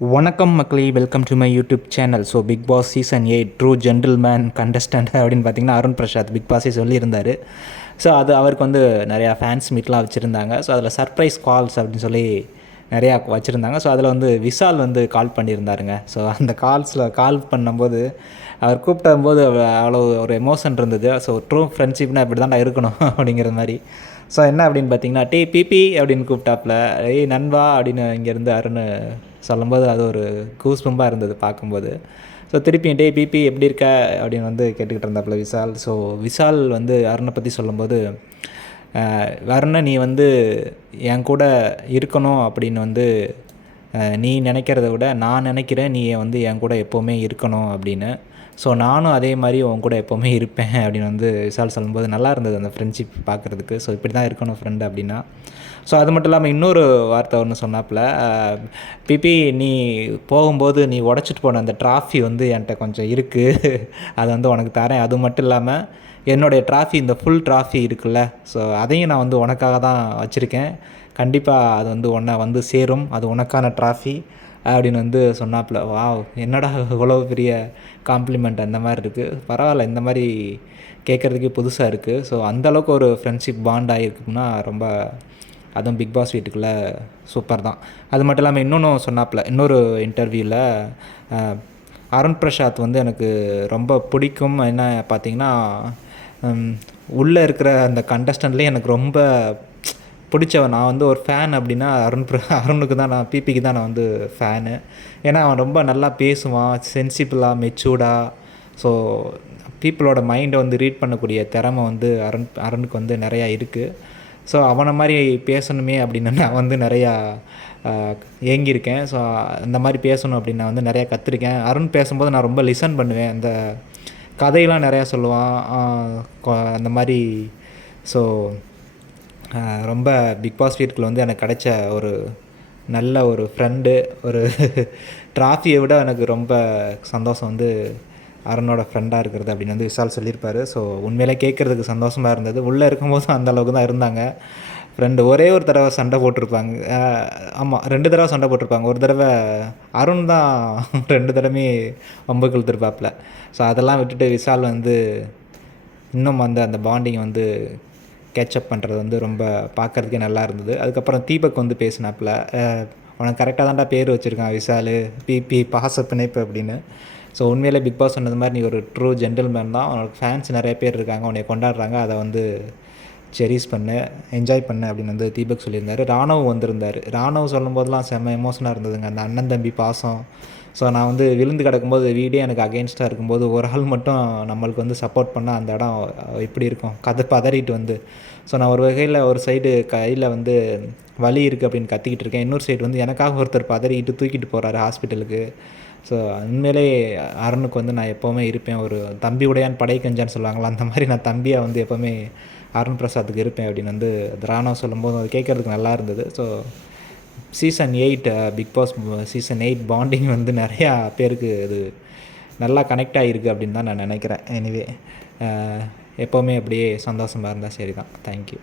வணக்கம் மக்களே, welcome to my YouTube channel. So Bigg Boss season 8 true gentleman contestant அப்படின்னு பார்த்தீங்கன்னா அருண் பிரசாத் பிக் பாஸே சொல்லியிருந்தார். ஸோ அது அவருக்கு வந்து நிறையா ஃபேன்ஸ் மீட்லாம் வச்சுருந்தாங்க. ஸோ அதில் சர்ப்ரைஸ் கால்ஸ் அப்படின்னு சொல்லி நிறையா வச்சுருந்தாங்க. ஸோ அதில் வந்து விஷால் வந்து கால் பண்ணியிருந்தாருங்க. ஸோ அந்த கால் பண்ணும்போது அவர் கூப்பிட்டம்போது அவ்வளோ ஒரு எமோஷன் இருந்தது. ஸோ ட்ரூ ஃப்ரெண்ட்ஷிப்னா இப்படி தான் இருக்கணும் அப்படிங்கிற மாதிரி. ஸோ என்ன அப்படின்னு பார்த்தீங்கன்னா, பிபி அப்படின்னு கூப்பிட்டாப்புல, ஏய் நண்பா அப்படின்னு இங்கேருந்து அருண் சொல்லும்போது அது ஒரு கூஸ்பம்பாக இருந்தது பார்க்கும்போது. ஸோ திருப்பியும் பிபி எப்படி இருக்க அப்படின்னு வந்து கேட்டுக்கிட்டு இருந்தாப்புல விஷால். ஸோ விஷால் வந்து அருணை பற்றி சொல்லும்போது, அருணை நீ வந்து என் கூட இருக்கணும் அப்படின்னு வந்து நீ நினைக்கிறத விட நான் நினைக்கிறேன் நீ வந்து என் கூட எப்போவுமே இருக்கணும் அப்படின்னு. ஸோ நானும் அதே மாதிரி உன் கூட எப்போவுமே இருப்பேன் அப்படின்னு வந்து விஷால் சொல்லும்போது நல்லா இருந்தது அந்த ஃப்ரெண்ட்ஷிப் பார்க்குறதுக்கு. ஸோ இப்படி தான் இருக்கணும் ஃப்ரெண்டு அப்படின்னா. ஸோ அது மட்டும் இல்லாமல் இன்னொரு வார்த்தை ஒன்று சொன்னாப்புல, பிபி நீ போகும்போது நீ உடச்சிட்டு போன அந்த ட்ராஃபி வந்து என்கிட்ட கொஞ்சம் இருக்குது, அதை வந்து உனக்கு தரேன். அது மட்டும் இல்லாமல் என்னுடைய ட்ராஃபி, இந்த ஃபுல் ட்ராஃபி இருக்குல்ல, ஸோ அதையும் நான் வந்து உனக்காக தான் வச்சுருக்கேன். கண்டிப்பாக அது வந்து உன்னை வந்து சேரும், அது உனக்கான ட்ராஃபி அப்படின்னு வந்து சொன்னாப்புல. வாவ், என்னடா இவ்வளோ பெரிய காம்ப்ளிமெண்ட் அந்த மாதிரி இருக்குது. பரவாயில்ல, இந்த மாதிரி கேட்குறதுக்கே புதுசாக இருக்குது. ஸோ அந்தளவுக்கு ஒரு ஃப்ரெண்ட்ஷிப் பாண்ட் ஆகிருக்குன்னா ரொம்ப, அதுவும் பிக் பாஸ் வீட்டுக்குள்ளே சூப்பர் தான். அது மட்டும் இல்லாமல் இன்னொன்று சொன்னாப்புல இன்னொரு இன்டர்வியூவில், அருண் பிரசாத் வந்து எனக்கு ரொம்ப பிடிக்கும். என்ன பார்த்தீங்கன்னா, உள்ளே இருக்கிற அந்த கண்டஸ்டன்ட்லேயே எனக்கு ரொம்ப பிடிச்சவன், நான் வந்து ஒரு ஃபேன் அப்படின்னா அருணுக்கு தான், நான் பிபிக்கு தான் நான் வந்து ஃபேனு. ஏன்னா அவன் ரொம்ப நல்லா பேசுவான், சென்சிபிளாக, மெச்சூர்டாக. ஸோ பீப்புளோட மைண்டை வந்து ரீட் பண்ணக்கூடிய திறமை வந்து அருணுக்கு வந்து நிறையா இருக்குது. ஸோ அவனை மாதிரி பேசணுமே அப்படின்னு நான் வந்து நிறையா ஏங்கியிருக்கேன். ஸோ அந்த மாதிரி பேசணும் அப்படின்னு நான் வந்து நிறையா கற்றுருக்கேன். அருண் பேசும்போது நான் ரொம்ப லிசன் பண்ணுவேன். அந்த கதையெல்லாம் நிறையா சொல்லுவான் அந்த மாதிரி. ஸோ ரொம்ப பிக் பாஸ் வீட்டுக்குள்ள வந்து எனக்கு கிடைச்ச ஒரு நல்ல ஒரு ஃப்ரெண்டு, ஒரு ட்ராஃபியை விட எனக்கு ரொம்ப சந்தோஷம் வந்து அருணோட ஃப்ரெண்டாக இருக்கிறது அப்படின்னு வந்து விஷால் சொல்லியிருப்பார். ஸோ உண்மையிலே கேட்குறதுக்கு சந்தோஷமாக இருந்தது. உள்ளே இருக்கும்போதும் அந்தளவுக்கு தான் இருந்தாங்க ஃப்ரெண்டு. ஒரே ஒரு தடவை சண்டை போட்டிருப்பாங்க. ஆமாம், 2 தடவை சண்டை போட்டிருப்பாங்க. ஒரு தடவை அருண் தான் 2 தடவையும் வம்புக்கு இழுத்துருப்பாப்புல. ஸோ அதெல்லாம் விட்டுட்டு விஷால் வந்து இன்னும் வந்து அந்த பாண்டிங் வந்து கேட்சப் பண்ணுறது வந்து ரொம்ப பார்க்குறதுக்கே நல்லா இருந்தது. அதுக்கப்புறம் தீபக் வந்து பேசினாப்புல, உனக்கு கரெக்டாக தான்டா பேர் வச்சுருக்கான் விஷால், பிபி பாச பிணைப்பு அப்படின்னு. ஸோ உண்மையிலே பிக் பாஸ் சொன்னது மாதிரி நீ ஒரு ட்ரூ ஜென்டில்மேன் தான். உனக்கு ஃபேன்ஸ் நிறைய பேர் இருக்காங்க, உன்னை கொண்டாடுறாங்க, அதை வந்து செரிஸ் பண்ணு, என்ஜாய் பண்ணு அப்படின்னு வந்து தீபக் சொல்லியிருந்தார். ராணவ் வந்திருந்தார். ராணவ் சொல்லும்போதெல்லாம் செம்ம எமோஷனாக இருந்ததுங்க, அந்த அண்ணன் தம்பி பாசம். ஸோ நான் வந்து விழுந்து கிடக்கும்போது வீடே எனக்கு அகெயின்ஸ்டாக இருக்கும்போது ஒரு ஆள் மட்டும் நம்மளுக்கு வந்து சப்போர்ட் பண்ணால் அந்த இடம் எப்படி இருக்கும், பதறிட்டு வந்து. ஸோ நான் ஒரு வகையில் ஒரு சைடு கையில் வந்து வலி இருக்குது அப்படின்னு கத்திக்கிட்டு இருக்கேன், இன்னொரு சைடு வந்து எனக்காக ஒருத்தர் பதறிக்கிட்டு தூக்கிட்டு போகிறாரு ஹாஸ்பிட்டலுக்கு. ஸோ உண்மையிலே அருணுக்கு வந்து நான் எப்போவுமே இருப்பேன். ஒரு தம்பி உடையான் படை கஞ்சான்னு சொல்லுவாங்களா, அந்த மாதிரி நான் தம்பியாக வந்து எப்போவுமே அருண் பிரசாத்துக்கு இருப்பேன் அப்படின்னு வந்து ராணவ் சொல்லும்போது அது கேட்குறதுக்கு நல்லா இருந்தது. So season 8 Bigg Boss season 8 bonding வந்து நிறையா பேருக்கு இது நல்லா கனெக்ட் ஆகிருக்கு அப்படின்னு தான் நான் நினைக்கிறேன். எனிவே எப்போவுமே அப்படியே சந்தோஷமாக இருந்தால் சரி தான். தேங்க்யூ.